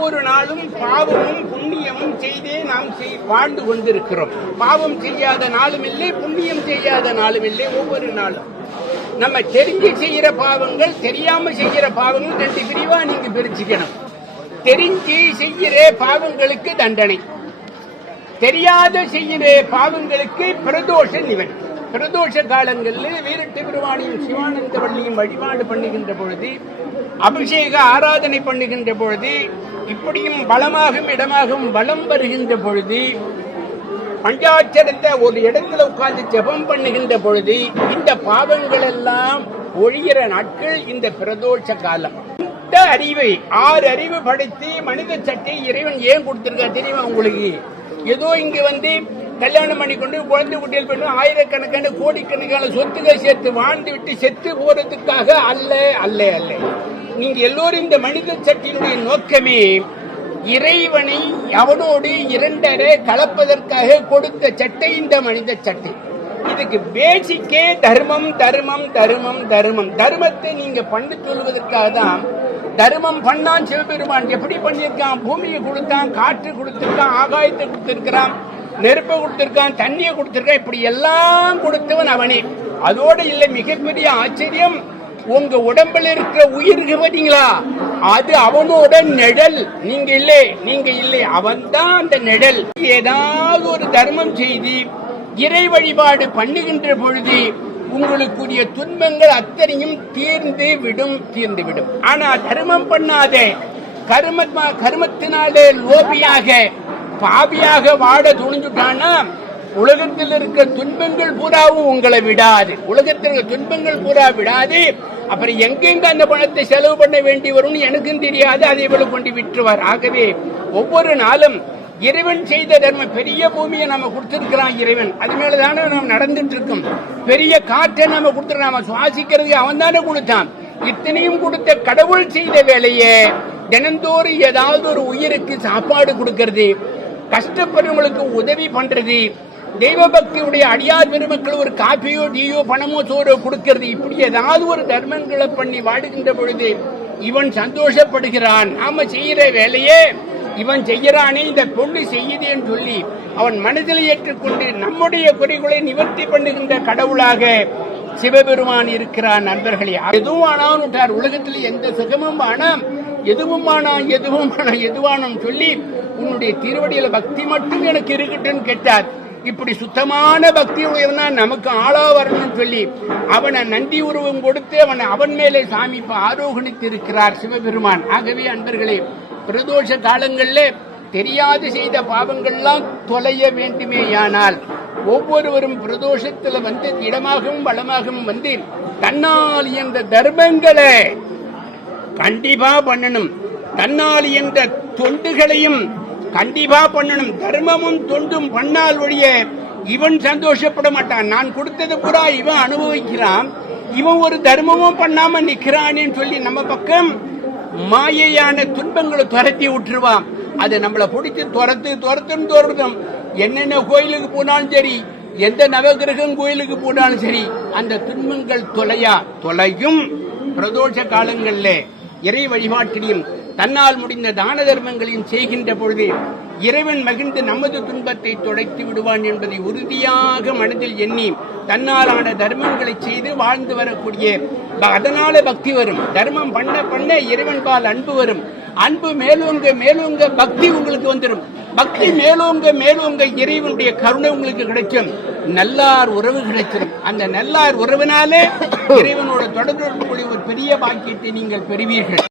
ஒவ்வொரு நாளும் பாவமும் புண்ணியமும் செய்தே நாம் வாழ்ந்து கொண்டிருக்கிறோம். பாவம் செய்யாத நாளும் இல்லை, புண்ணியம் செய்யாத நாளும் இல்லை. ஒவ்வொரு நாளும் நம்ம தெரிஞ்சு செய்யற பாவங்கள், தெரியாம செய்யற பாவங்கள் ரெண்டு பிரிவா நீங்க பிரிச்சுக்கணும். தெரிஞ்சு செய்யற பாவங்களுக்கு தண்டனை, தெரியாத செய்யற பாவங்களுக்கு பிரதோஷ நிவர்த்தி. பிரதோஷ காலங்களில் வீரட்டு பெருமானியும் சிவானந்த வள்ளியும் வழிபாடு பண்ணுகின்ற பொழுது, அபிஷேக ஆராதனை பண்ணுகின்ற பொழுது, இப்படியும் பலமாகவும் இடமாகவும் வலம் வருகின்ற பொழுது, பஞ்சாட்சரத்தை ஒரு இடத்துல உட்கார்ந்து ஜெபம் பண்ணுகின்ற பொழுது இந்த பாவங்கள் எல்லாம் ஒழிகிற நாட்கள் இந்த பிரதோஷ காலம். இந்த அறிவை 6 அறிவு படைத்து மனித சட்டை இறைவன் ஏன் கொடுத்திருக்கா தெரியுமா உங்களுக்கு? ஏதோ இங்க வந்து கல்யாணம் பண்ணி கொண்டு குழந்தை குட்டிகள் பண்ணி ஆயிரக்கணக்கான கோடிக்கணக்கான சொத்துக்கள் சேர்த்து வாழ்ந்து விட்டு செத்து போறதுக்காக அல்ல அல்ல அல்ல. நீங்க எல்லோரும் இந்த மனித சட்டியினுடைய நோக்கமே இறைவனை அவனோடு 2 கலப்பதற்காக கொடுத்த சட்டை இந்த மனித சட்டை. இதுக்கு பேசிக்கே தர்மம் தர்மம் தர்மம் தர்மம். தர்மத்தை நீங்க பண்ணி சொல்வதற்காக தான் தர்மம் பண்ணான் சிவபெருமான். எப்படி பண்ணியிருக்கான்? பூமியை கொடுத்தான், காற்று கொடுத்திருக்கான், ஆகாயத்தை கொடுத்திருக்கிறான், நெருப்பை கொடுத்திருக்கான், தண்ணியை கொடுத்திருக்கான். இப்படி எல்லாம் கொடுத்தவன் அவனே. அதோடு இல்லை, மிகப்பெரிய ஆச்சரியம், உங்க உடம்புல இருக்கிற உயிருக்கு பாத்தீங்களா, அது அவனோட நிழல். நீங்க இல்லை, அவன் தான் அந்த நிழல். ஏதாவது ஒரு தர்மம் செய்து இறை வழிபாடு பண்ணுகின்ற பொழுது உங்களுக்குரிய துன்பங்கள் அத்தனையும் தீர்ந்து விடும். ஆனா தர்மம் பண்ணாதே, கர்மத்தினாலே லோபியாக பாவியாக வாட துணிஞ்சுட்டான்னா உலகத்தில் இருக்க துன்பங்கள் பூராவும் உங்களை விடாது. உலகத்தில் இருக்க துன்பங்கள் பூரா விடாது. அப்புறம் எங்கெங்க அந்த பணத்தை செலவு பண்ண வேண்டி வரும்னு எனக்கும் தெரியாது. அதை இவ்வளவு கொண்டு விட்டுருவார். ஆகவே ஒவ்வொரு நாளும் இறைவன் செய்த தர்மம், பெரிய பூமியை நம்ம கொடுத்திருக்கிறான் இறைவன், அது மேலதானே நம்ம நடந்துட்டு இருக்கோம். பெரிய காற்றை நம்ம கொடுத்துருக்கான், நம்ம சுவாசிக்கிறதுக்கு அவன் தானே கொடுத்தான். இத்தனையும் கொடுத்த கடவுள் செய்த வேலையை தினந்தோறும் ஏதாவது ஒரு உயிருக்கு சாப்பாடு கொடுக்கறது, கஷ்டப்படுறவங்களுக்கு உதவி பண்றது, தெய்வ பக்தியுடைய அடியார் பெருமக்கள் ஒரு காப்பியோ டீயோ பணமோ சோறோ கொடுக்கிறது, இப்படி ஏதாவது ஒரு தர்மங்களை பண்ணி வாடுகின்ற பொழுது இவன் சந்தோஷப்படுகிறான். நாம செய்யற வேலையே இவன் செய்யறானே, இந்த பொண்ணு செய்யுதேன்னு சொல்லி அவன் மனதில் ஏற்றுக்கொண்டு நம்முடைய குறைகளை நிவர்த்தி பண்ணுகின்ற கடவுளாக சிவபெருமான் இருக்கிறான். நண்பர்களே, எதுவும் ஆனான் உலகத்தில் எந்த சுகமும் ஆனாம், எதுவானும் சொல்லி உன்னுடைய திருவடியில பக்தி மட்டும் எனக்கு இருக்கட்டும் கேட்டார். இப்படி சுத்தமான பக்தி உயர்னா நமக்கு ஆளா வரணும்னு சொல்லி அவனை நந்தி உருவம் கொடுத்து அவன் மேலே சாமி ஆரோகணித்து இருக்கிறார் சிவபெருமான். ஆகவே அன்பர்களே, பிரதோஷ காலங்களில் தெரியாது செய்த பாவங்கள்லாம் தொலைய வேண்டுமேயானால் ஒவ்வொருவரும் பிரதோஷத்தில் வந்து இடமாகவும் வளமாகவும் வந்து தன்னால் என்ற தர்மங்களை கண்டிப்பா பண்ணணும். தன்னால் என்ற தொண்டுகளையும் கண்டிப்பா பண்ணணும். தர்மமும் தொண்டும் பண்ணால் ஒழிய இவன் சந்தோஷப்பட மாட்டான். நான் கொடுத்தது பூரா இவன் அனுபவிக்கிறான், இவன் ஒரு தர்மமும் பண்ணாம நிக்கிறானேன்னு சொல்லி நம்ம பக்கம் மாயையான துன்பங்களை துரத்தி விட்டுருவான். அது நம்மளை பிடிச்சி துரத்தும். என்னென்ன கோயிலுக்கு போனாலும் சரி, எந்த நவகிரகம் கோயிலுக்கு போனாலும் சரி, அந்த துன்பங்கள் தொலையும். பிரதோஷ காலங்களில் இறை வழிபாட்டிலையும் தன்னால் முடிந்த தான தர்மங்களையும் செய்கின்ற பொழுது இறைவன் மகிழ்ந்து நமது துன்பத்தை துடைத்து விடுவான் என்பதை உறுதியாக மனதில் எண்ணி தன்னாலான தர்மங்களை செய்து வாழ்ந்து வரக்கூடிய, அதனால பக்தி வரும். தர்மம் பண்ண பண்ண இறைவன் பால் அன்பு வரும். அன்பு மேலோங்க பக்தி உங்களுக்கு வந்துடும். பக்தி மேலோங்க இறைவனுடைய கருணை உங்களுக்கு கிடைக்கும். நல்லார் உறவு கிடைச்சிடும். அந்த நல்லார் உறவினாலே இறைவனோட தொடர்பு ஒரு பெரிய பாக்கியத்தை நீங்கள் பெறுவீர்கள்.